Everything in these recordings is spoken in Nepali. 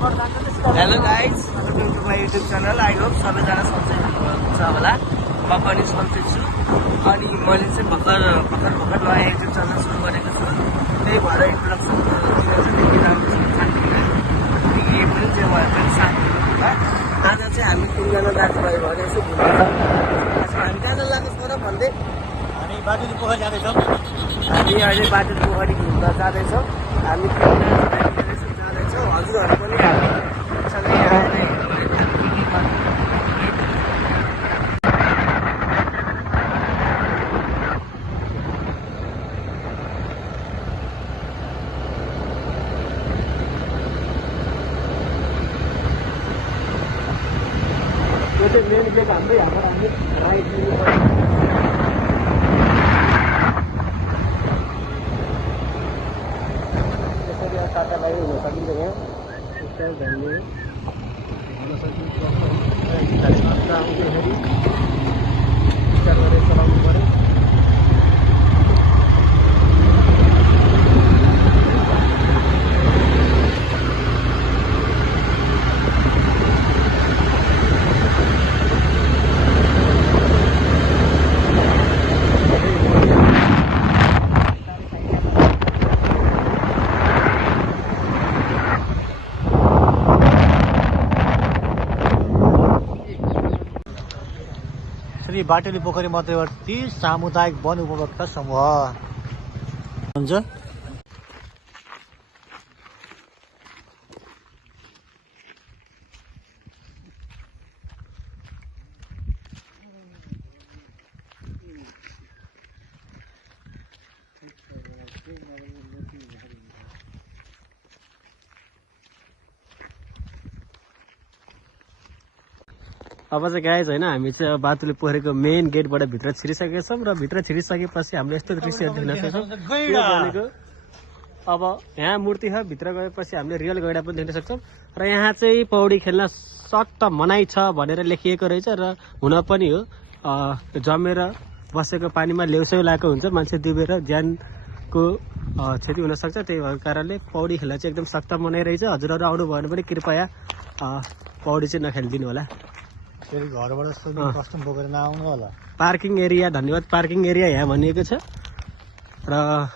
Hello guys, welcome to my YouTube channel. I hope सबैजना सन्चै हुनुहुन्छ होला। म पनि सन्चै छु। अनि मैले चाहिँ भर्खर नयाँ युट्युब च्यानल सुरु गरेको छु। त्यही भएर इन्ट्रोडक्सन देखि राम्रो साथीहरूलाई यही पनि चाहिँ भयो पनि साथीहरूमा आज चाहिँ हामी तिनजना दाजुभाइ भएर यसो घुम्न हामी कहाँ जाँदैछ र भन्दै हामी बाटुली पोखरी जाँदैछौँ। हामी अहिले बाटुली पोखरी घुम्न जाँदैछौँ। हामी जाँदैछौँ। हजुरहरू पनि हामी सँगै आएर त्यो चाहिँ मेन गेट हाम्रै यहाँबाट हामीले राइट लिनु पर्छ। यसरी टाटालाई हुन सकिन्छ यहाँ विचार भन्ने भन्न सकिन्छ। आउँदाखेरि विचार गरेर चलाउनु पऱ्यो। श्री बाटुली पोखरी मध्यवर्ती सामुदायिक वन उपभोक्ता समूह हुन्छ। अब चाहिँ गाइज होइन, हामी चाहिँ बाटुली पोखरीको मेन गेटबाट भित्र छिरिसकेका छौँ र भित्र छिरिसकेपछि हामीले यस्तो दृश्य देख्न सक्छौँ। त्यो भनेको अब यहाँ मूर्ति छ, भित्र गएपछि हामीले रियल गैडा पनि देख्न सक्छौँ। र यहाँ चाहिँ पौडी खेल्न सख्त मनाइ छ भनेर लेखिएको रहेछ र हुन पनि हो। जमेर बसेको पानीमा लेउसेउ लागेको हुन्छ, मान्छे डुबेर ज्यानको क्षति हुनसक्छ। त्यही भएको कारणले पौडी खेल्न चाहिँ एकदम सख्त मनाइरहेछ। हजुरहरू आउनु भयो भने पनि कृपया पौडी चाहिँ नखेलिदिनु होला। फेरि घरबाट कस्टम बोकेर नआउनु होला। पार्किङ एरिया, धन्यवाद। पार्किङ एरिया यहाँ भनिएको छ र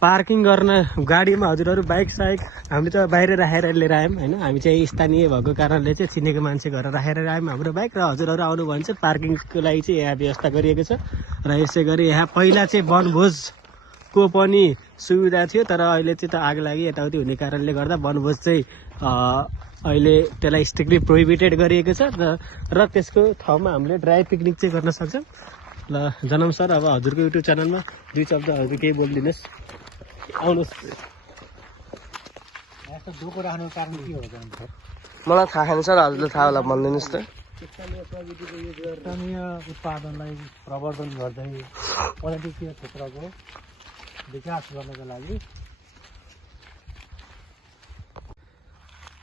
पार्किङ गर्न गाडीमा हजुरहरू बाइक साइक हामी त बाहिर राखेर लिएर आयौँ होइन। हामी चाहिँ स्थानीय भएको कारणले चाहिँ चिनेको मान्छे घर राखेर आयौँ हाम्रो बाइक। र हजुरहरू आउनु भने चाहिँ पार्किङको लागि चाहिँ यहाँ व्यवस्था गरिएको छ। र यसै गरी यहाँ पहिला चाहिँ वनभोजको पनि सुविधा थियो, तर अहिले चाहिँ त आग लागि यताउति हुने कारणले गर्दा वनभोज चाहिँ अहिले त्यसलाई स्ट्रिक्टली प्रोहिबिटेड गरिएको छ। र त्यसको ठाउँमा हामीले ड्राई पिकनिक चाहिँ गर्न सक्छौँ। ल जनम सर, अब हजुरको युट्युब च्यानलमा दुई शब्द हजुर केही बोलिदिनुहोस्, आउनुहोस्। यस्तो डोको राख्नुको कारण के हो जनम सर? मलाई थाहा छैन सर, हजुरले थाहा होला भनिदिनुहोस् त। स्थानीय उत्पादनलाई प्रवर्धन गर्दै पर्यटकीय क्षेत्रको विकास गर्नको लागि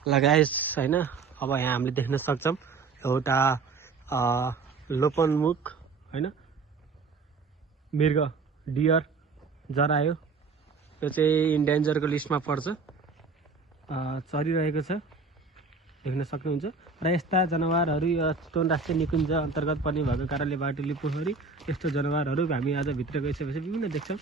लगायस होइन। अब यहाँ हामीले देख्न सक्छौँ एउटा लोपन्मुख होइन मृग डियर जरायो। यो चाहिँ इन्डेन्जरको लिस्टमा पर्छ, चरिरहेको छ, देख्न सक्नुहुन्छ। र यस्ता जनावरहरू यो चितवन राष्ट्रिय निकुञ्ज अन्तर्गत पर्ने भएको कारणले बाटुली पोखरी यस्तो जनावरहरू हामी आज भित्र गइसकेपछि विभिन्न देख्छौँ।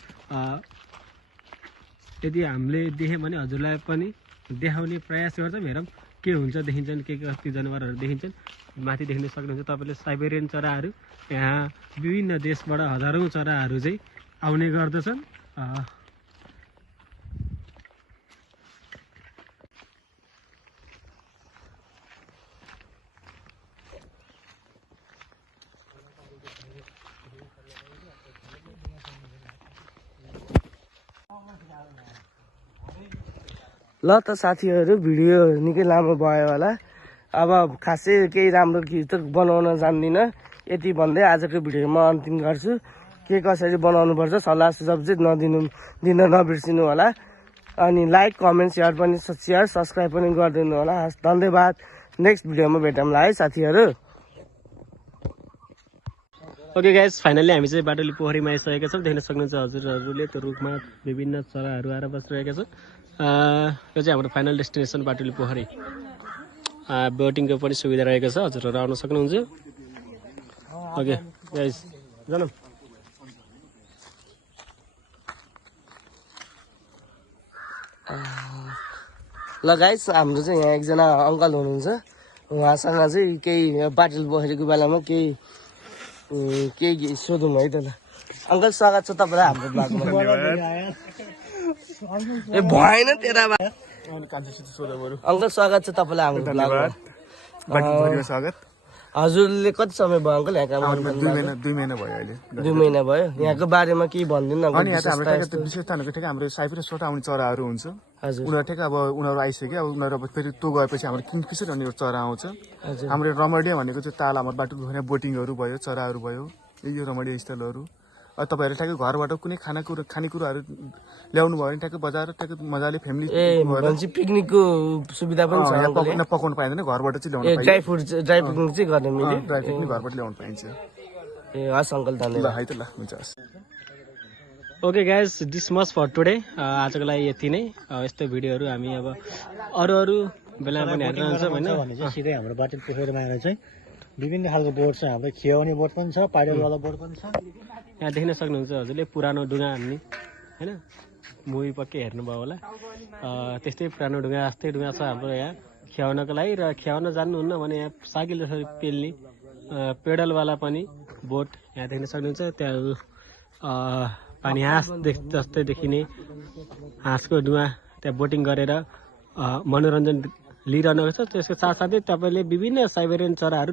यदि हामीले देख्यौँ भने हजुरलाई पनि देखाउने प्रयास गर्छौँ। हेरौँ के हुन्छ, देखिन्छन् के कति जनावरहरू देखिन्छन्। माथि देख्न सक्नुहुन्छ तपाईँले साइबेरियन चराहरू। यहाँ विभिन्न देशबाट हजारौँ चराहरू चाहिँ आउने गर्दछन्। ल त साथीहरू, भिडियो निकै लामो भयो होला। अब खासै केही राम्रो गीत त बनाउन जान्दिनँ। यति भन्दै आजको भिडियोमा अन्तिम गर्छु। के कसरी बनाउनुपर्छ सल्लाह सुझाव चाहिँ दिन नबिर्सिनु होला। अनि लाइक कमेन्ट सेयर सब्सक्राइब पनि गरिदिनु होला। धन्यवाद। नेक्स्ट भिडियोमा भेटौँला है साथीहरू। ओके गाइस, फाइनली हामी चाहिँ बाटुली पोखरीमा आइसकेका छौँ। देख्न सक्नुहुन्छ हजुरहरूले त्यो रुखमा विभिन्न चराहरू आएर बसिरहेका छन्। यो चाहिँ हाम्रो फाइनल डेस्टिनेसन बाटुली पोखरी। बोटिङको पनि सुविधा रहेको छ, हजुरहरू आउन सक्नुहुन्छ। ओके गाइस जानु। ल गाइस हाम्रो चाहिँ यहाँ एकजना अङ्कल हुनुहुन्छ, उहाँसँग चाहिँ केही बाटुल पोखरीको बेलामा केही सोधौँ है त। ल अङ्कल स्वागत छ तपाईँलाई हाम्रो ब्लगमा। ए भएन तेरा अङ्कल स्वागत छ तपाईँलाई हाम्रो ब्लगमा। स्वागत। हजुरले कति समय भयो अङ्कल यहाँ काम गर्नु? 2 महिना भयो अहिले। 2 महिना भयो। यहाँको बारेमा केही भनिदिनु न। अनि यहाँ त हाम्रो ठ्याक्कै विशेषता भनेको ठ्याक्कै हाम्रो साइप्रेस सोटा आउने चराहरू हुन्छ। हजुर उनीहरू ठ्याक्कै अब उनीहरू आइसक्यो, अब उनीहरू अब फेरि त्यो गएपछि हाम्रो किङफिसर भन्ने एउटा चरा आउँछ। हजुर हाम्रो रमडिया भनेको चाहिँ ताल हाम्रो बाटो पोखरीमा बोटिङहरू भयो, चराहरू भयो, यो रमडिया स्थलहरू। अब तपाईँहरू ठ्याक्कै घरबाट कुनै खानेकुराहरू ल्याउनु भयो भने ठ्याक्कै बजार ठ्याक्कै मजाले फ्यामिली भनेपछि पिकनिकको सुविधा पनि छ। पकाउनु पाइँदैन, घरबाट चाहिँ ल्याउनु ड्राई पिकनिक चाहिँ गर्ने मिल्यो। ड्राई पिकनिक घरबाट ल्याउनु पाइन्छ। ए हस् अङ्कल ल धन्यवाद। है त, ल हुन्छ हस्। Okay guys, this much for today. आजको लागि यति नै। यस्तो भिडियोहरू हामी अब अरू बेलामा पनि हेरिरहन्छौँ होइन। भने चाहिँ सिधै हाम्रो बाटुल पोखरीमा आएर चाहिँ विभिन्न खालको बोट छ। हाम्रो खियाउने बोट पनि छ, पाइडलवाला बोट पनि छ। यहाँ देख्न सक्नुहुन्छ हजुरले पुरानो डुङ्गा हान्ने होइन, मुभी पक्कै हेर्नुभयो होला। त्यस्तै पुरानो डुङ्गा जस्तै डुङ्गा छ हाम्रो यहाँ खियाउनको लागि। र खियाउन जान्नुहुन्न भने यहाँ साइकल जसरी पेल्ने पेडलवाला पनि बोट यहाँ देख्न सक्नुहुन्छ। त्यहाँ पानी हाँस जस्तै देखिने हाँसको डुवा त्यहाँ बोटिङ गरेर मनोरञ्जन लिइरहनु छ। त्यसको साथसाथै तपाईँले विभिन्न साइबेरियन चराहरू